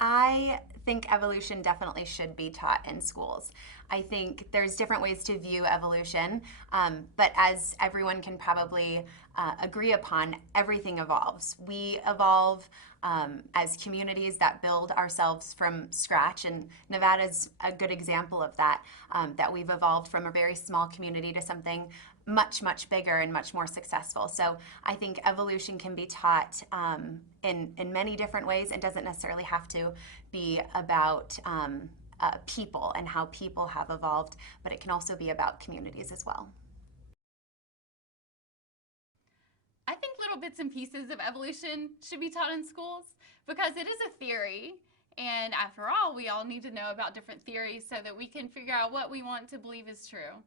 I think evolution definitely should be taught in schools. I think there's different ways to view evolution, but as everyone can probably agree upon, everything evolves. We evolve as communities that build ourselves from scratch, and Nevada's a good example of that, that we've evolved from a very small community to something much, much bigger and much more successful. So I think evolution can be taught in many different ways. It doesn't necessarily have to be about people and how people have evolved, but it can also be about communities as well. I think little bits and pieces of evolution should be taught in schools because it is a theory. And after all, we all need to know about different theories so that we can figure out what we want to believe is true.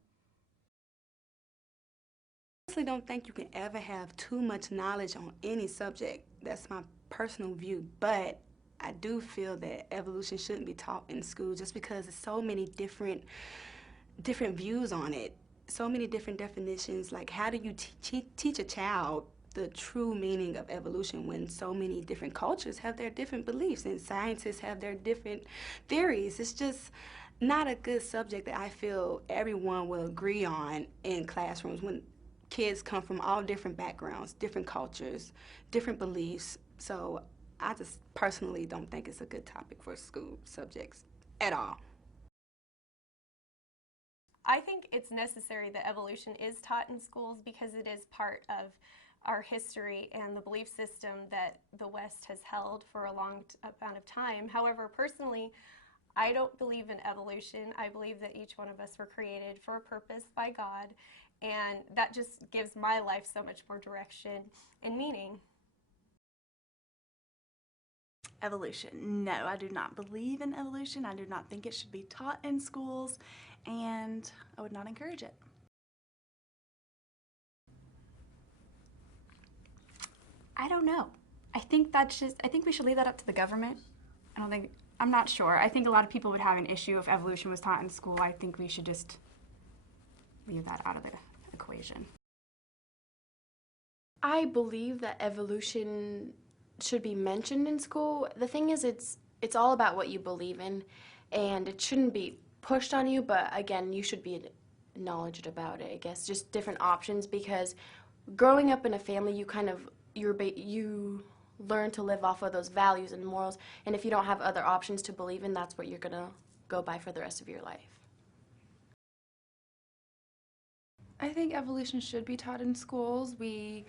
I honestly don't think you can ever have too much knowledge on any subject. That's my personal view, but I do feel that evolution shouldn't be taught in school just because there's so many different views on it, so many different definitions. Like, how do you teach a child the true meaning of evolution when so many different cultures have their different beliefs and scientists have their different theories? It's just not a good subject that I feel everyone will agree on in classrooms when kids come from all different backgrounds, different cultures, different beliefs. So I just personally don't think it's a good topic for school subjects at all. I think it's necessary that evolution is taught in schools because it is part of our history and the belief system that the West has held for a long amount of time. However, personally, I don't believe in evolution. I believe that each one of us were created for a purpose by God, and that just gives my life so much more direction and meaning. Evolution. No, I do not believe in evolution. I do not think it should be taught in schools, and I would not encourage it. I don't know. I think we should leave that up to the government. I'm not sure. I think a lot of people would have an issue if evolution was taught in school. I think we should just leave that out of the equation. I believe that evolution should be mentioned in school. The thing is, it's all about what you believe in, and it shouldn't be pushed on you, but again, you should be knowledgeable about it, I guess. Just different options, because growing up in a family, you learn to live off of those values and morals, and if you don't have other options to believe in, that's what you're going to go by for the rest of your life. I think evolution should be taught in schools. We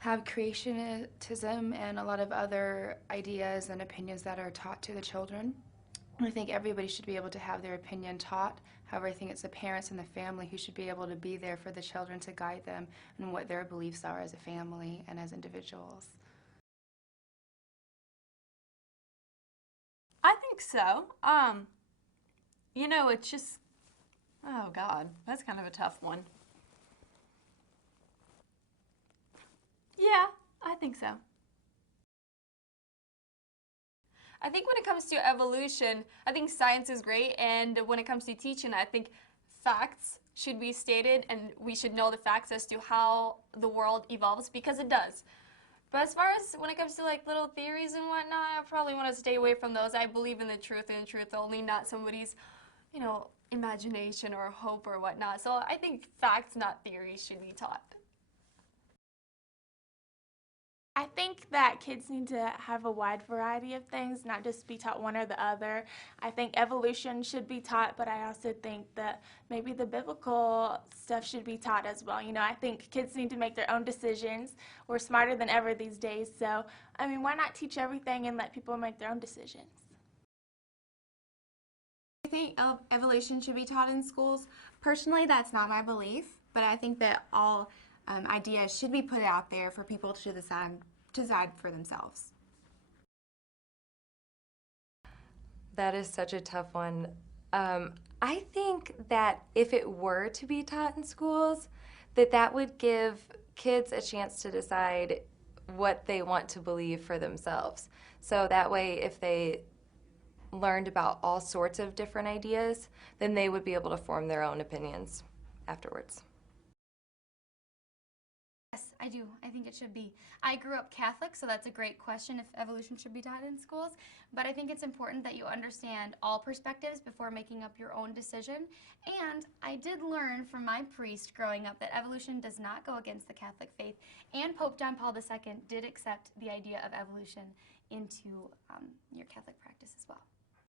have creationism and a lot of other ideas and opinions that are taught to the children. I think everybody should be able to have their opinion taught. However, I think it's the parents and the family who should be able to be there for the children to guide them and what their beliefs are as a family and as individuals. I think so. It's just, oh God, that's kind of a tough one. Yeah, I think so. I think when it comes to evolution, I think science is great, and when it comes to teaching, I think facts should be stated, and we should know the facts as to how the world evolves, because it does. But as far as when it comes to like little theories and whatnot, I probably want to stay away from those. I believe in the truth and truth only, not somebody's, imagination or hope or whatnot. So I think facts, not theories, should be taught. I think that kids need to have a wide variety of things, not just be taught one or the other. I think evolution should be taught, but I also think that maybe the biblical stuff should be taught as well. I think kids need to make their own decisions. We're smarter than ever these days, so, why not teach everything and let people make their own decisions? I think evolution should be taught in schools. Personally, that's not my belief, but I think that all ideas should be put out there for people to decide for themselves. That is such a tough one. I think that if it were to be taught in schools, that would give kids a chance to decide what they want to believe for themselves. So that way, if they learned about all sorts of different ideas, then they would be able to form their own opinions afterwards. Yes, I do. I think it should be. I grew up Catholic, so that's a great question if evolution should be taught in schools. But I think it's important that you understand all perspectives before making up your own decision. And I did learn from my priest growing up that evolution does not go against the Catholic faith. And Pope John Paul II did accept the idea of evolution into your Catholic practice as well.